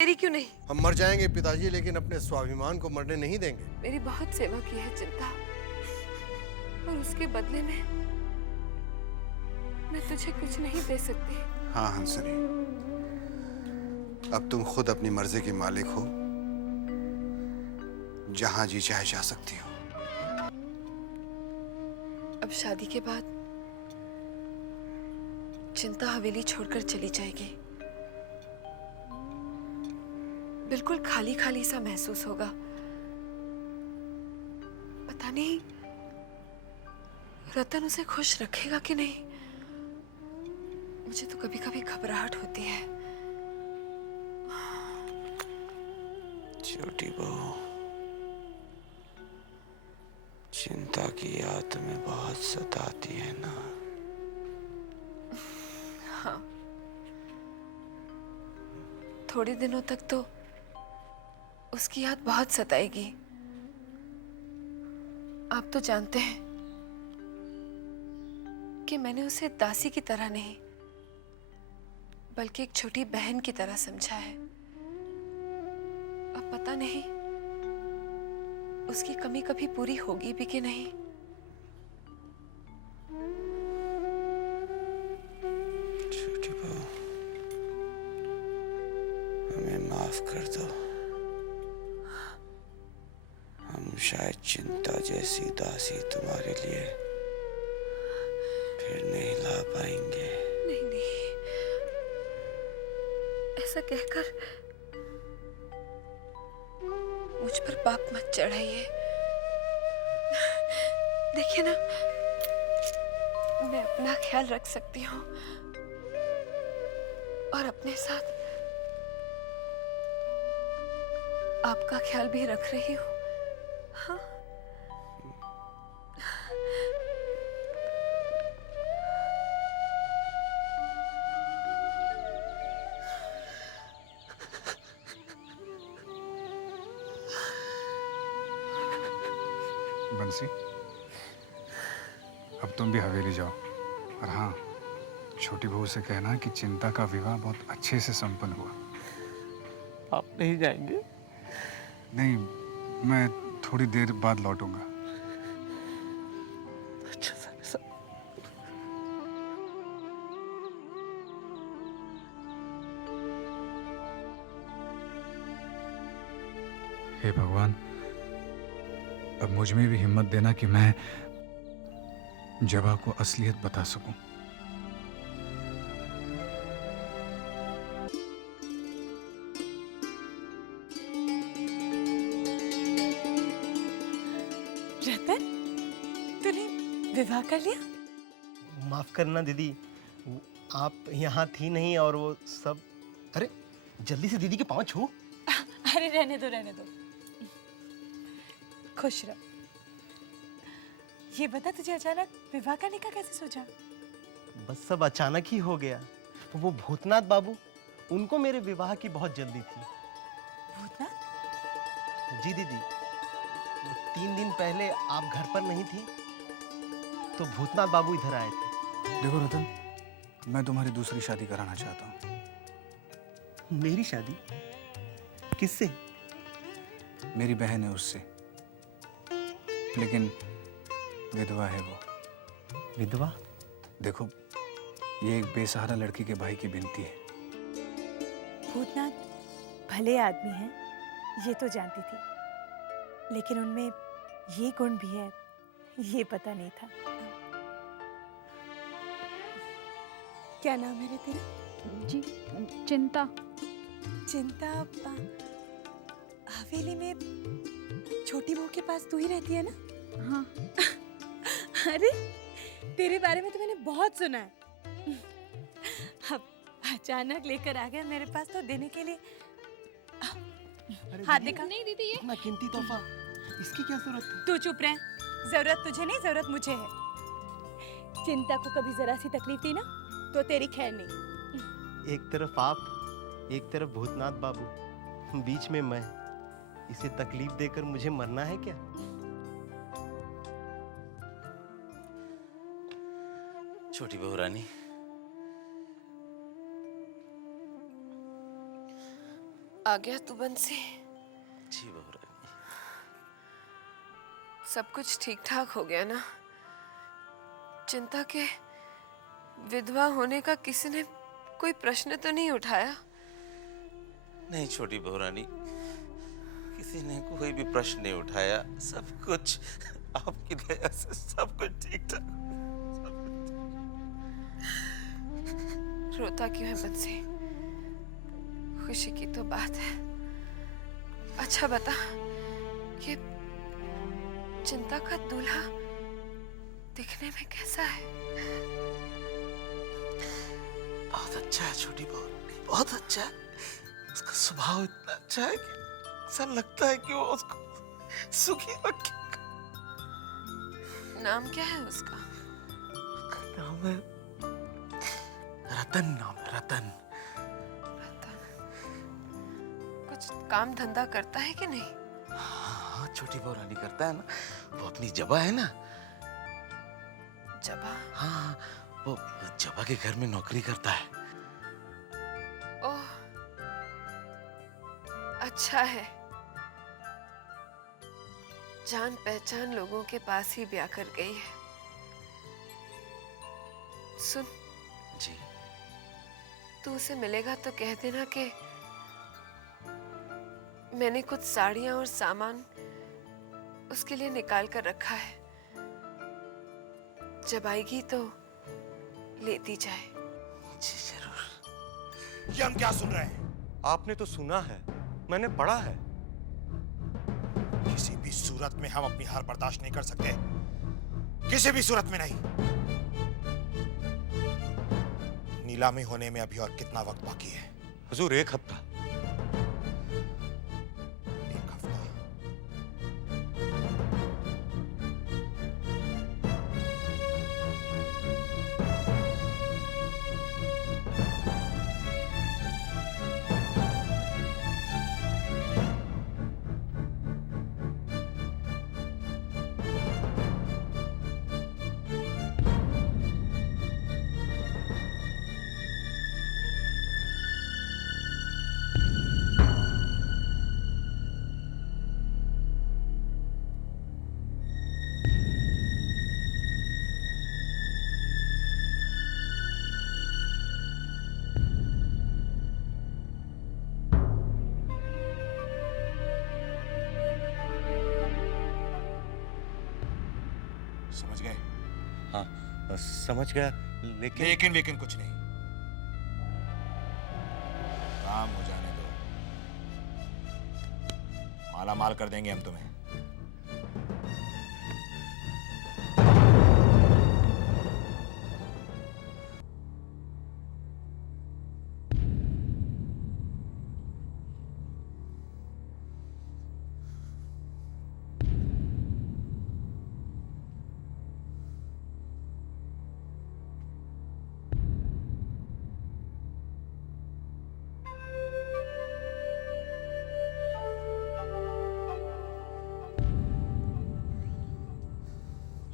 तेरी क्यों नहीं? हम मर जाएंगे पिताजी, लेकिन अपने स्वाभिमान को मरने नहीं देंगे। मेरी बहुत सेवा की है चिंता, और उसके बदले में मैं तुझे कुछ नहीं दे सकती। हाँ हंसनी, अब तुम खुद अपनी मर्जी की मालिक हो, जहां जी चाहे जा सकती हो। अब शादी के बाद चिंता हवेली छोड़कर चली जाएगी। बिल्कुल खाली खाली सा महसूस होगा। पता नहीं रतन उसे खुश रखेगा कि नहीं। मुझे तो कभी कभी घबराहट होती है। छोटी बहू, चिंता की याद तुम्हें बहुत सताती है ना? हाँ, थोड़े दिनों तक तो उसकी याद बहुत सताएगी। आप तो जानते हैं कि मैंने उसे दासी की तरह नहीं, बल्कि एक छोटी बहन की तरह समझा है। अब पता नहीं उसकी कमी कभी पूरी होगी भी कि नहीं। छोटी बहू, हमें माफ कर दो। हम शायद चिंता जैसी दासी तुम्हारे लिए फिर नहीं ला पाएंगे। नहीं नहीं, ऐसा कहकर मुझ पर पाप मत चढ़ाइए। देखिए ना, मैं अपना ख्याल रख सकती हूँ और अपने साथ आपका ख्याल भी रख रही हूँ। हाँ, बंसी, अब तुम भी हवेली जाओ। और हाँ, छोटी बहू से कहना कि चिंता का विवाह बहुत अच्छे से संपन्न हुआ। आप नहीं जाएंगे? नहीं, मैं थोड़ी देर बाद लौटूंगा। अच्छा सर। हे भगवान, अब मुझ में भी हिम्मत देना कि मैं जबा को असलियत बता सकूं। रतन, तूने विवाह कर लिया? माफ करना दीदी, आप यहाँ थी नहीं और वो सब। अरे जल्दी से दीदी के पाँव छू। अरे रहने दो रहने दो। खुश रहो। ये बता, तुझे अचानक विवाह करने का कैसे सोचा? बस सब अचानक ही हो गया। वो भूतनाथ बाबू, उनको मेरे विवाह की बहुत जल्दी थी। भूतनाथ? जी दीदी, वो 3 दिन पहले आप घर पर नहीं थी तो भूतनाथ बाबू इधर आए थे। देखो रतन, मैं तुम्हारी दूसरी शादी कराना चाहता हूँ। मेरी शादी? किससे? मेरी बहन है उससे, लेकिन विधवा है वो। विधवा? देखो, ये एक बेसहारा लड़की के भाई की विनती है। भूतनाथ भले आदमी हैं, ये तो जानती थी, लेकिन उनमें ये गुण भी है, ये पता नहीं था। क्या नाम है रे तेरा? जी, चिंता। चिंता। हवेली में छोटी बहू के पास तू ही रहती है ना? हाँ। अरे तेरे बारे में तो मैंने बहुत सुना है। अब अचानक लेकर आ गया मेरे पास तो देने के लिए। हाथ दिखा। नहीं दीदी, ये इतना कीमती तोहफा, इसकी क्या जरूरत थी? तू चुप रह। जरूरत तुझे नहीं, जरूरत मुझे है। चिंता को कभी जरा सी तकलीफ थी ना तो तेरी खैर नहीं। एक तरफ आप, एक तरफ भूतनाथ बाबू, बीच में मैं। इसे तकलीफ देकर मुझे मरना है क्या? छोटी बहू रानी, आ गया तू बंसी? जी बहुरानी। सब कुछ ठीक ठाक हो गया ना? चिंता के विधवा होने का किसी ने कोई प्रश्न तो नहीं उठाया? नहीं छोटी बहुरानी, किसी ने कोई भी प्रश्न नहीं उठाया। सब कुछ आपकी दया से सब कुछ ठीक ठाक। रोता क्यों है बंसी? खुशी की तो बात है। अच्छा बता, ये चिंता का दूल्हा दिखने में कैसा है? बहुत अच्छा है छोटी बहुरानी, बहुत अच्छा है। उसका स्वभाव इतना अच्छा है कि ऐसा लगता है कि वो उसको सुखी रखेगा। नाम क्या है उसका? नाम है रतन। नाम है रतन। रतन। कुछ काम धंधा करता है कि नहीं? हाँ, छोटी बहुरानी करता है ना। वो अपनी जबा है ना। जबा? हाँ, वो जबा के घर में नौकरी करता है। ओह, अच्छा है। जान पहचान लोगों के पास ही ब्याह कर गई है। सुन, जी। तू उसे मिलेगा तो कह देना कि मैंने कुछ साड़ियां और सामान उसके लिए निकाल कर रखा है। जब आएगी तो लेती जाए। जी जरूर। ये हम क्या सुन रहे हैं? आपने तो सुना है, मैंने पढ़ा है। किसी भी सूरत में हम अपनी हार बर्दाश्त नहीं कर सकते, किसी भी सूरत में नहीं। नीलामी होने में अभी और कितना वक्त बाकी है? हुजूर, 1 हफ्ता। 1 हफ्ता? समझ गए? हाँ, समझ गया, लेकिन लेकिन कुछ नहीं। काम हो जाने दो, माला माल कर देंगे हम तुम्हें।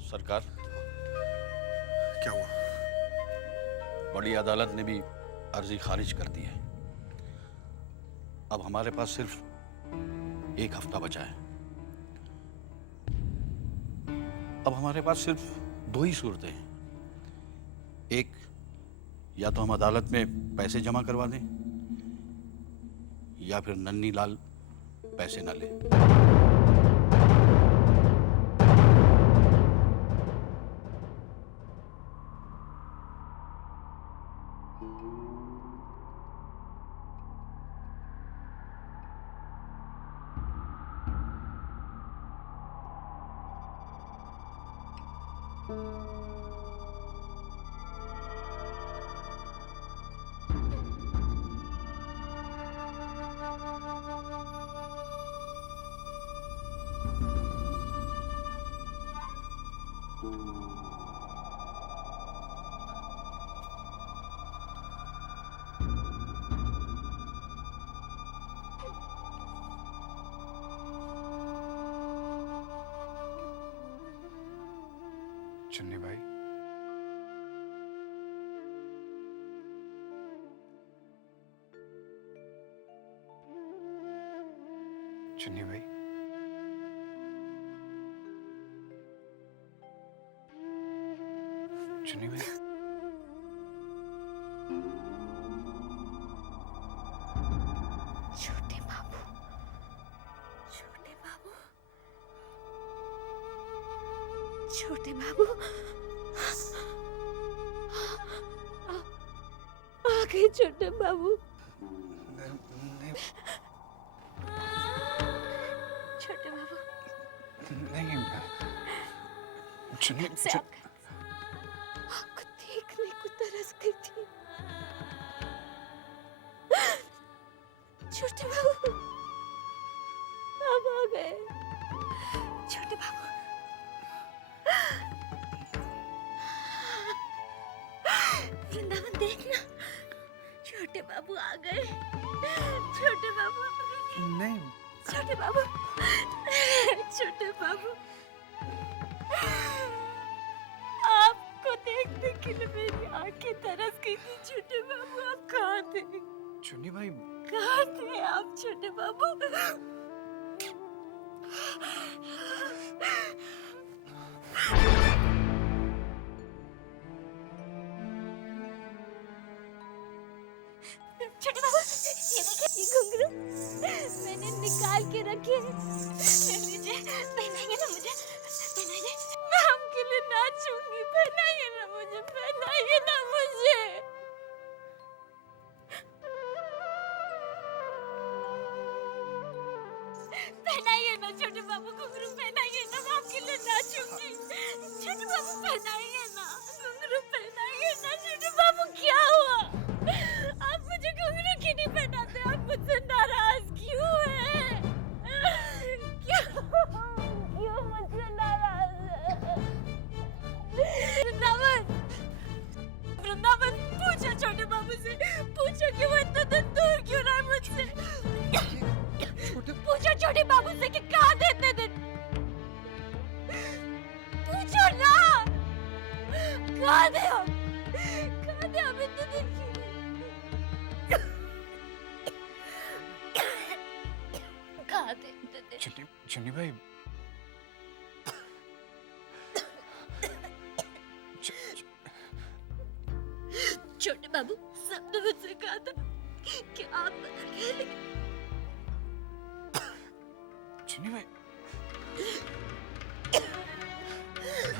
सरकार, क्या हुआ? बड़ी अदालत ने भी अर्जी खारिज कर दी है। अब हमारे पास सिर्फ 1 हफ्ता बचा है। अब हमारे पास सिर्फ 2 ही सूरतें हैं। एक, या तो हम अदालत में पैसे जमा करवा दें, या फिर नन्ही लाल पैसे न ले। चुन्नी भाई, चुन्नी भाई, चुन्नी भाई, छोटे बाबू, छोटे बाबू, छोटे बाबू, आ गए छोटे बाबू। छोटे बाबू, नहीं, चुन्नी, से आपको देखने को तरस गई थी। छोटे बाबू, आप आ गए। छोटे बाबू, वृंदावन देखना, छोटे बाबू आ गए। छोटे बाबू, नहीं, छोटे बाबू, छोटे बाबू, आपको देखने के लिए मेरी आंखें तरस गई थी। छोटे बाबू, आप कहाँ थे? चुन्नी भाई, कहाँ थे आप छोटे बाबू? छोटे बाबू, ये देखिए, ये घुंघरू मैंने निकाल के रखे हैं। ले लीजिए, पहनाइए ना मुझे, पहनाइए। मैं आपके लिए नाचूंगी, पहनाइए ना मुझे, पहनाइए ना मुझे। पहनाइए ना छोटे बाबू, घुंघरू पहनाइए ना, मैं आपके लिए नाचूंगी। छोटे बाबू पहनाइए ना, घुंघरू पहनाइए ना। छोटे बाबू, क्या हुआ? आप मुझे घुंघरू क्यों नहीं पहनाते? आप मुझसे नाराज क्यों हैं? क्यों मुझसे नाराज हैं? वृंदावन, वृंदावन, पूछो छोटे बाबू से, पूछो कि वो इतना दिन दूर क्यों रहा है मुझसे। पूछो छोटे बाबू से कि कहाँ थे इतने दिन। पूछो ना, कहाँ थे हम? कहाँ थे हम इतने दिन? कहाँ थे इतने दिन? चुन्नी भाई, छोटे बाबू, सबने मुझसे कहा था कि आप बदल गए, लेकिन चुन्नी भाई,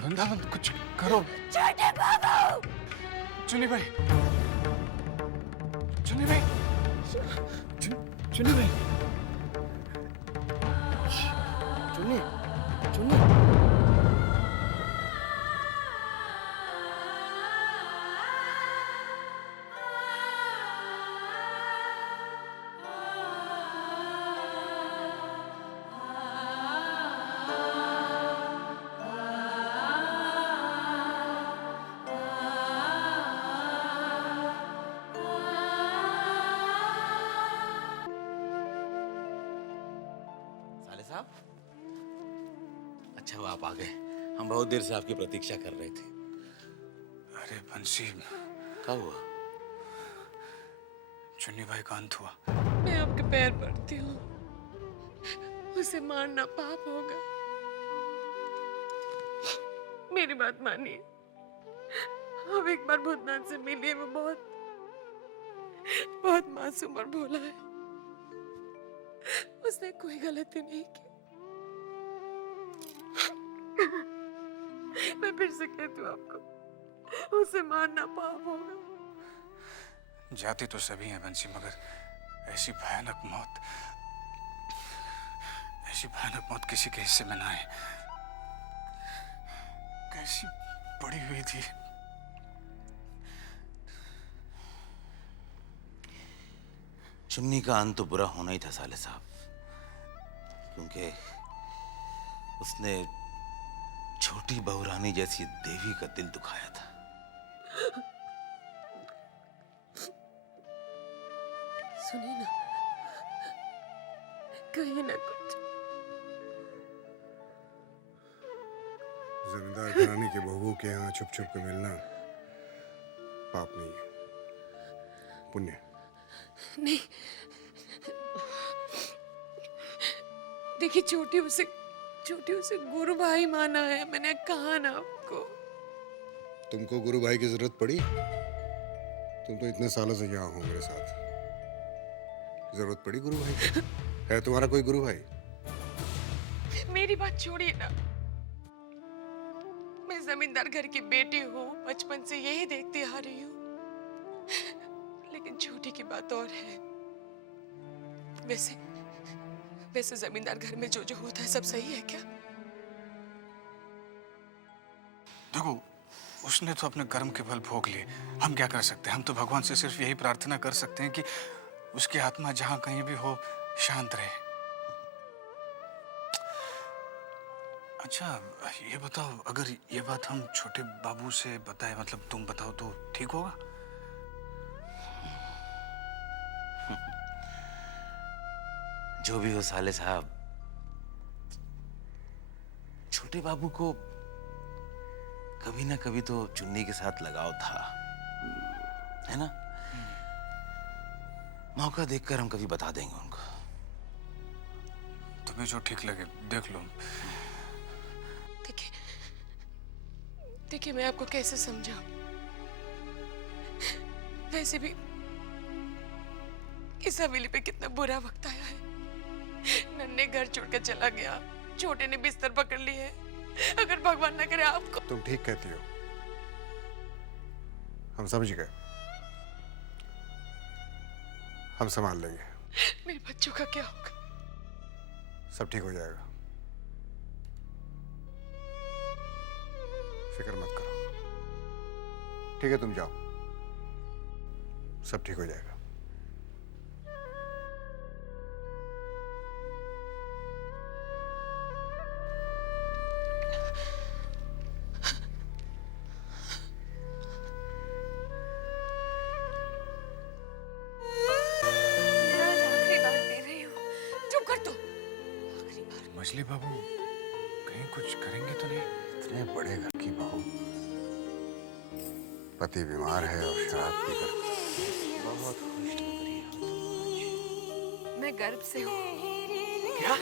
वृंदावन, कुछ करो। छोटे बाबू, चुन्नी भाई, चुन्नी भाई, चुन्नी भाई, चुन्नी, चुन्नी। साले साहब, अच्छा वो आप आ गए। हम बहुत देर से आपकी प्रतीक्षा कर रहे थे। अरे बंसी, कब हुआ? चुन्नी भाई का अंत हुआ। मैं आपके पैर पड़ती हूँ, उसे मारना पाप होगा। मेरी बात मानिए, अब एक बार भूतनाथ से मिलिए। वो बहुत बहुत मासूम और भोला है, उसने कोई गलती नहीं की। मैं फिर से कहती हूँ आपको, उसे मारना पाप होगा। जाते तो सभी हैं बंसी, मगर ऐसी भयानक मौत किसी के हिस्से में ना आए। कैसी पड़ी हुई थी। चुन्नी का अंत तो बुरा होना ही था साले साहब, क्योंकि उसने छोटी बहुरानी जैसी देवी का दिल दुखाया था। सुनिए ना, कहीं ना कुछ। जमींदार घराने के बहुओं के यहाँ छुप छुप के मिलना पाप नहीं है, पुण्य। नहीं, देखिए छोटी उसे गुरु भाई माना है, मैंने कहा ना आपको। तुमको गुरु भाई की जरूरत पड़ी? तुम तो इतने सालों से यहाँ हो मेरे साथ, जरूरत पड़ी गुरु भाई की? है तुम्हारा कोई गुरु भाई? मेरी बात छोड़िए ना, मैं जमींदार घर की बेटी हूँ, बचपन से यही देखती आ रही हूँ। लेकिन छोटी की बात और है। वैसे जमींदार घर में जो होता है सब सही है क्या? देखो, उसने तो अपने कर्म के फल भोग लिए, हम क्या कर सकते हैं? हम तो भगवान से सिर्फ यही प्रार्थना कर सकते हैं कि उसकी आत्मा जहां कहीं भी हो शांत रहे। अच्छा ये बताओ, अगर ये बात हम छोटे बाबू से बताए, मतलब तुम बताओ, तो ठीक होगा? जो भी हो साले साहब, छोटे बाबू को कभी ना कभी तो चुन्नी के साथ लगाव था, है ना? मौका देखकर हम कभी बता देंगे उनको। तुम्हें जो ठीक लगे देख लो। देखिए मैं आपको कैसे समझाऊं? वैसे भी इस हवेली पे कितना बुरा वक्त आया है। नन्हे घर छोड़कर चला गया, छोटे ने बिस्तर पकड़ ली है। अगर भगवान ना करे आपको। तुम ठीक कहती हो, हम समझ गए, हम संभाल लेंगे। मेरे बच्चों का क्या होगा? सब ठीक हो जाएगा, फिक्र मत करो। ठीक है तुम जाओ, सब ठीक हो जाएगा। मैं आज आखिरी बार दे रही हूँ, चुप कर दो। आखिरी बार। मछली बाबू कहीं कुछ करेंगे तो नहीं? इतने बड़े घर की बहू, पति बीमार है और शराब पीकर बहुत खुश लग रही हो। मैं गर्भ से हूँ। क्या?